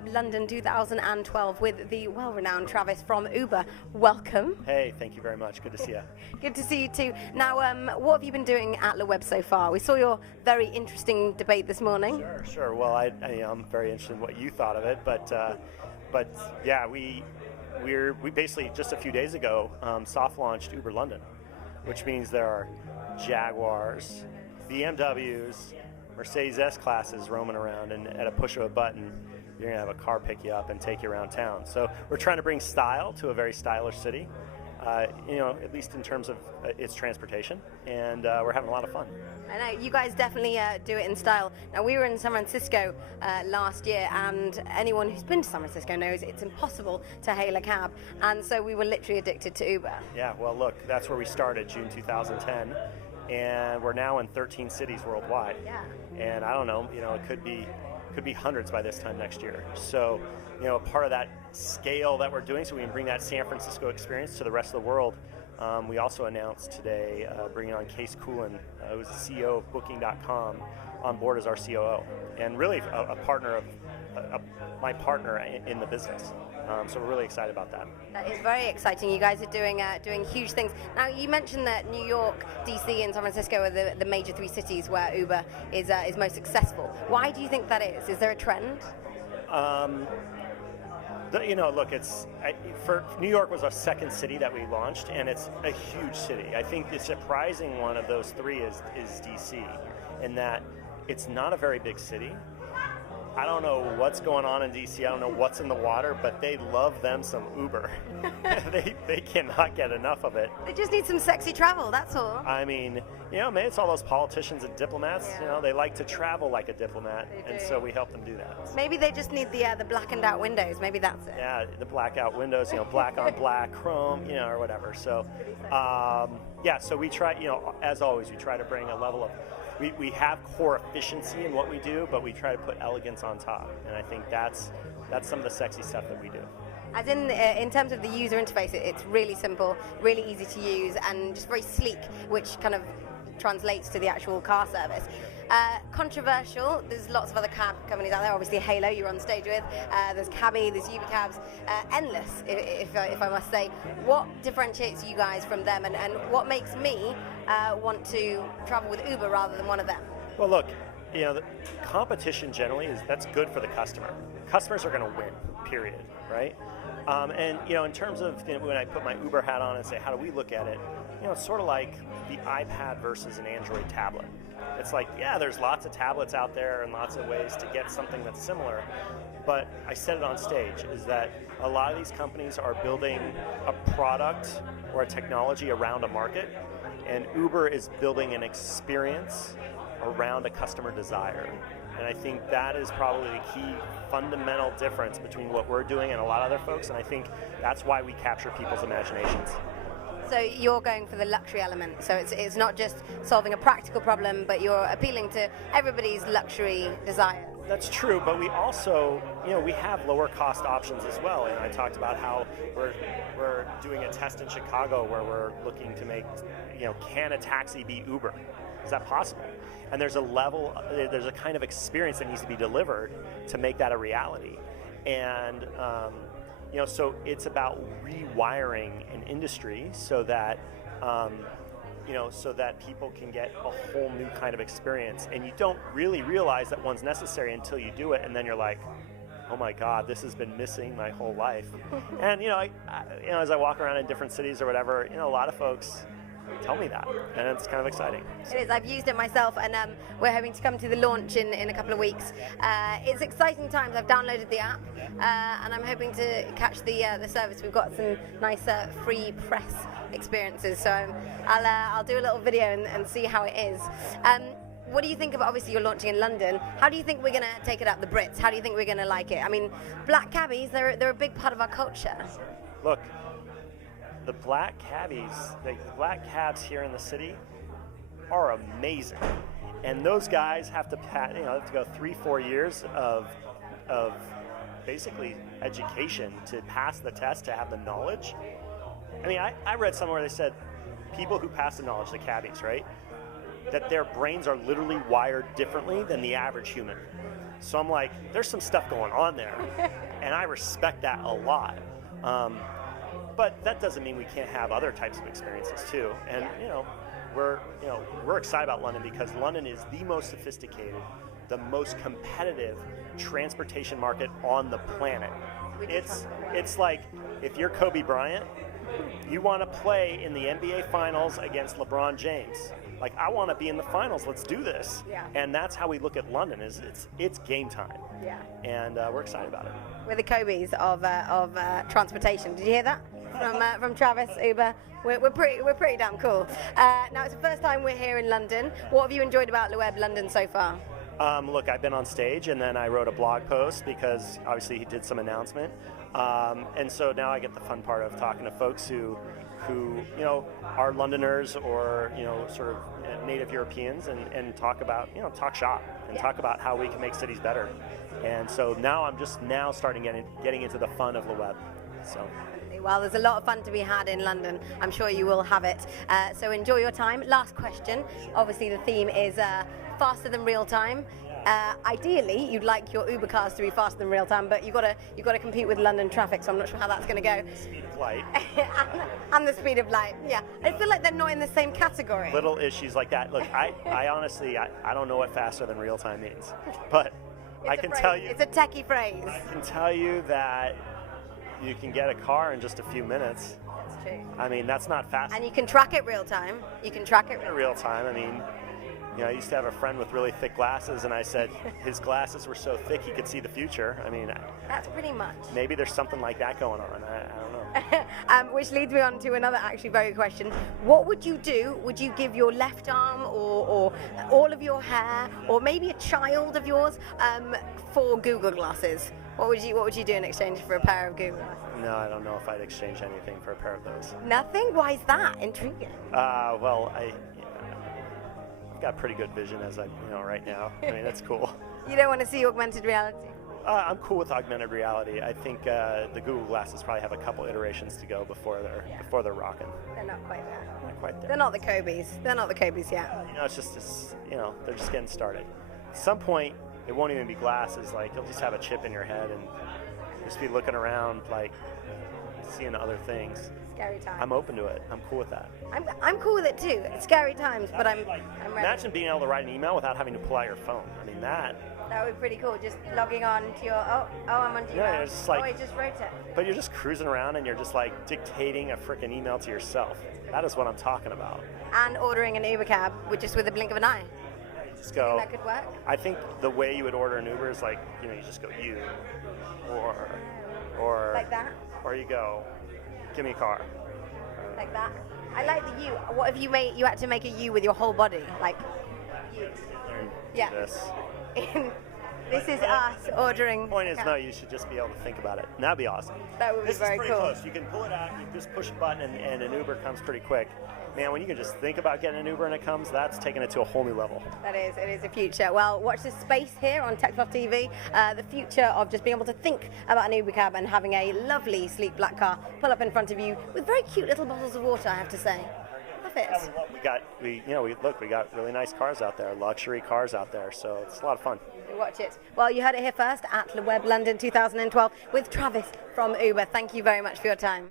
leWeb London 2012 with the well-renowned Travis from Uber. Welcome. Hey, thank you very much. Good to see you. Good to see you too. Now, what have you been doing at leWeb so far? We saw your very interesting debate this morning. Sure. Well, I'm very interested in what you thought of it, but yeah, we basically just a few days ago soft launched Uber London, which means there are Jaguars, BMWs, Mercedes S-classes roaming around, and at a push of a button, you're going to have a car pick you up and take you around town. So we're trying to bring style to a very stylish city, at least in terms of its transportation, and we're having a lot of fun. I know, you guys definitely do it in style. Now, we were in San Francisco last year, and anyone who's been to San Francisco knows it's impossible to hail a cab, and so we were literally addicted to Uber. Yeah, well, look, that's where we started, June 2010. And we're now in 13 cities worldwide. Yeah. And I don't know, it could be hundreds by this time next year. So, part of that scale that we're doing, so we can bring that San Francisco experience to the rest of the world. We also announced today bringing on Case Coolin, who's the CEO of Booking.com, on board as our COO, and really a partner of my partner in the business. So we're really excited about that. That is very exciting. You guys are doing huge things. Now, you mentioned that New York, DC, and San Francisco are the major three cities where Uber is most successful. Why do you think that is? Is there a trend? Look, for New York was our second city that we launched, and it's a huge city. I think the surprising one of those three is DC, in that it's not a very big city. I don't know what's going on in DC. I don't know what's in the water, but they love them some Uber. they cannot get enough of it. They just need some sexy travel, that's all. I mean, maybe it's all those politicians and diplomats. Yeah. They like to travel like a diplomat, and so we help them do that. Maybe they just need the blackened out windows. Maybe that's it. Yeah, the blackout windows, black on black, chrome, or whatever. So, so we try, as always, we try to bring a level of. We have core efficiency in what we do, but we try to put elegance on top, and I think that's some of the sexy stuff that we do. As in terms of the user interface, it's really simple, really easy to use, and just very sleek, which kind of translates to the actual car service. Controversial, there's lots of other cab companies out there, obviously Halo you're on stage with, there's Cabby, there's Uber Cabs, endless, if I must say. What differentiates you guys from them, and what makes me want to travel with Uber rather than one of them? Well, look, the competition generally that's good for the customer. Customers are going to win, period, right? And in terms of when I put my Uber hat on and say, how do we look at it? It's sort of like the iPad versus an Android tablet. It's like, yeah, there's lots of tablets out there and lots of ways to get something that's similar. But I said it on stage, is that a lot of these companies are building a product or a technology around a market, and Uber is building an experience around a customer desire. And I think that is probably the key fundamental difference between what we're doing and a lot of other folks, and I think that's why we capture people's imaginations. So you're going for the luxury element, so it's not just solving a practical problem, but you're appealing to everybody's luxury desires. That's true, but we also, we have lower cost options as well. And I talked about how we're doing a test in Chicago where we're looking to make, can a taxi be Uber? Is that possible? And there's a kind of experience that needs to be delivered to make that a reality. And so it's about rewiring an industry so that so that people can get a whole new kind of experience. And you don't really realize that one's necessary until you do it, and then you're like, oh my God, this has been missing my whole life. And as I walk around in different cities or whatever, a lot of folks tell me that, and it's kind of exciting. It is. I've used it myself, and we're hoping to come to the launch in a couple of weeks. It's exciting times. I've downloaded the app, and I'm hoping to catch the service. We've got some nice free press experiences, so I'll do a little video and see how it is. What do you think about, obviously you're launching in London, how do you think we're going to take it up the Brits? How do you think we're going to like it? I mean, black cabbies, they're a big part of our culture. Look, the black cabbies, the black cabs here in the city are amazing. And those guys have to go 3-4 years of basically education to pass the test, to have the knowledge. I mean, I read somewhere they said people who pass the knowledge, the cabbies, right, that their brains are literally wired differently than the average human. So I'm like, there's some stuff going on there, and I respect that a lot. But that doesn't mean we can't have other types of experiences too. And we're excited about London because London is the most sophisticated, the most competitive transportation market on the planet. It's like if you're Kobe Bryant, you want to play in the NBA Finals against LeBron James. Like, I want to be in the finals. Let's do this. Yeah. And that's how we look at London. It's game time. Yeah. And we're excited about it. We're the Kobe's of transportation. Did you hear that from Travis Uber? We're pretty damn cool. Now it's the first time we're here in London. What have you enjoyed about leWeb London so far? Look, I've been on stage, and then I wrote a blog post because obviously he did some announcement. And so now I get the fun part of talking to folks who are Londoners or sort of native Europeans and talk about talk shop and talk about how we can make cities better. And so now I'm just starting getting into the fun of leWeb. So. Well, there's a lot of fun to be had in London. I'm sure you will have it. So enjoy your time. Last question. Obviously, the theme is faster than real time. Ideally, you'd like your Uber cars to be faster than real time, but you've got to compete with London traffic. So I'm not sure how that's going to go. Speed of light. and the speed of light. Yeah, I feel like they're not in the same category. Little issues like that. Look, I honestly I don't know what faster than real time means, but I can tell you it's a techie phrase. I can tell you that you can get a car in just a few minutes. That's true. I mean, that's not fast. And you can track it real time. In real time. I mean, I used to have a friend with really thick glasses, and I said his glasses were so thick he could see the future. I mean, that's pretty much. Maybe there's something like that going on. I don't know. Which leads me on to another actually very question. What would you do? Would you give your left arm or all of your hair or maybe a child of yours for Google glasses? What would you do in exchange for a pair of Google glasses? No, I don't know if I'd exchange anything for a pair of those. Nothing? Why is that? Intriguing. Well, I've got pretty good vision as right now. I mean, that's cool. You don't want to see augmented reality? I'm cool with augmented reality. I think the Google glasses probably have a couple iterations to go before they're rocking. They're not quite there. Not quite there. They're not the Kobe's. They're not the Kobe's yet. It's just they're just getting started. At some point, it won't even be glasses. Like, you'll just have a chip in your head and just be looking around, like seeing other things. Scary times. I'm open to it. I'm cool with that. I'm cool with it too. It's scary times, but I'm ready. Imagine being able to write an email without having to pull out your phone. I mean, that would be pretty cool. Just logging on to your I'm on Gmail. Yeah, it's like, I just wrote it. But you're just cruising around and you're just like dictating a freaking email to yourself. That is what I'm talking about. And ordering an Uber cab with just with a blink of an eye. Just go. That could work. I think the way you would order an Uber is like, you just go or like that. Or you go, give me a car. Like that. I like the you. What if you had to make a you with your whole body? Like you. Yeah. This is us ordering. The point is, no, you should just be able to think about it. And that'd be awesome. That would be very cool. This is pretty close. You can pull it out, you just push a button, and an Uber comes pretty quick. Man, when you can just think about getting an Uber and it comes, that's taking it to a whole new level. It is the future. Well, watch this space here on TechFluff TV. The future of just being able to think about an Uber cab and having a lovely, sleek black car pull up in front of you with very cute little bottles of water, I have to say. Love it. We got really nice cars out there, luxury cars out there, so it's a lot of fun. Watch it. Well, you heard it here first at leWeb London 2012 with Travis from Uber. Thank you very much for your time.